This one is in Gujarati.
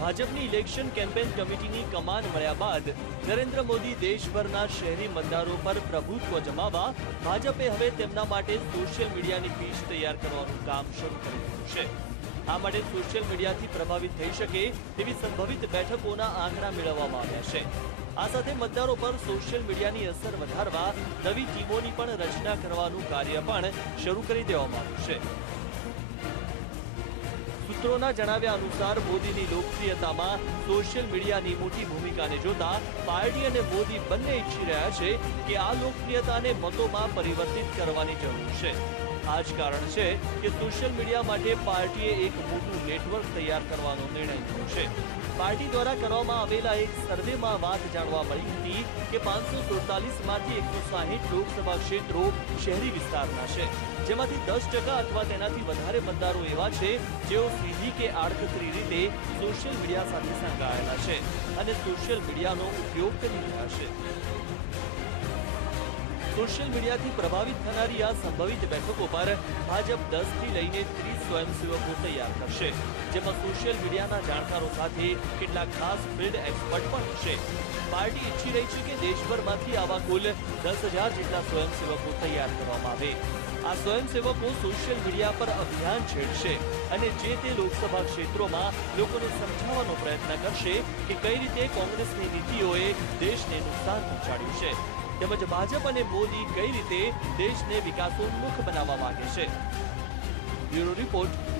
ભાજપની ઇલેક્શન કેમ્પેન કમિટીની કમાન મળ્યા બાદ નરેન્દ્ર મોદી દેશભરના શહેરી મતદારો પર પ્રભુત્વ જમાવવા ભાજપે હવે તેમના માટે સોશિયલ મીડિયાની પીચ તૈયાર કરવાનું કામ શરૂ કરી દીધું છે. આ માટે સોશિયલ મીડિયાથી પ્રભાવિત થઈ શકે તેવી સંભવિત બેઠકોના આંકડા મેળવવામાં આવ્યા છે. આ સાથે મતદારો પર સોશિયલ મીડિયાની અસર વધારવા નવી ટીમોની પણ રચના કરવાનું કાર્ય પણ શરૂ કરી દેવામાં આવ્યું છે. સૂત્રોના જણાવ્યા અનુસાર, મોદીની લોકપ્રિયતામાં સોશિયલ મીડિયાની મોટી ભૂમિકાને જોતા પાર્ટી અને મોદી બંને ઈચ્છી રહ્યા છે કે આ લોકપ્રિયતાને મતોમાં પરિવર્તિત કરવાની જરૂર છે. આ જ કારણ છે કે સોશિયલ મીડિયા માટે પાર્ટીએ એક મોટું નેટવર્ક તૈયાર કરવાનો નિર્ણય લીધો છે. પાર્ટી દ્વારા કરવામાં આવેલા એક સર્વેમાં વાત જાણવા મળી હતી કે પાંચસો સુડતાલીસમાંથી એકસો સાહીઠ લોકસભા ક્ષેત્રો શહેરી વિસ્તારના છે, જેમાંથી દસ ટકા અથવા તેનાથી વધારે મતદારો એવા છે, જેઓ સીધી કે આડકતરી રીતે સોશિયલ મીડિયા સાથે સંકળાયેલા છે અને સોશિયલ મીડિયાનો ઉપયોગ કરી રહ્યા છે. સોશિયલ મીડિયાથી પ્રભાવિત થનારી આ સંભવિત બેઠકો પર ભાજપ દસથી લઈને ત્રીસ સ્વયંસેવકો તૈયાર કરશે, જેમાં સોશિયલ મીડિયાના જાણકારો સાથે કેટલાક ખાસ ફિલ્ડ એક્સપર્ટ પણ હશે. પાર્ટી ઈચ્છી રહી છે કે દેશભરમાંથી આવા કુલ દસ હજાર જેટલા સ્વયંસેવકો તૈયાર કરવામાં આવે. આ સ્વયંસેવકો સોશિયલ મીડિયા પર અભિયાન છેડશે અને જે તે લોકસભા ક્ષેત્રોમાં લોકોને સમજાવવાનો પ્રયત્ન કરશે કે કઈ રીતે કોંગ્રેસની નીતિઓએ દેશને નુકસાન પહોંચાડ્યું છે. તેમજ ભાજપ અને મોદી કઈ રીતે દેશને વિકાસોન્મુખ બનાવવા માંગે છે. Bureau report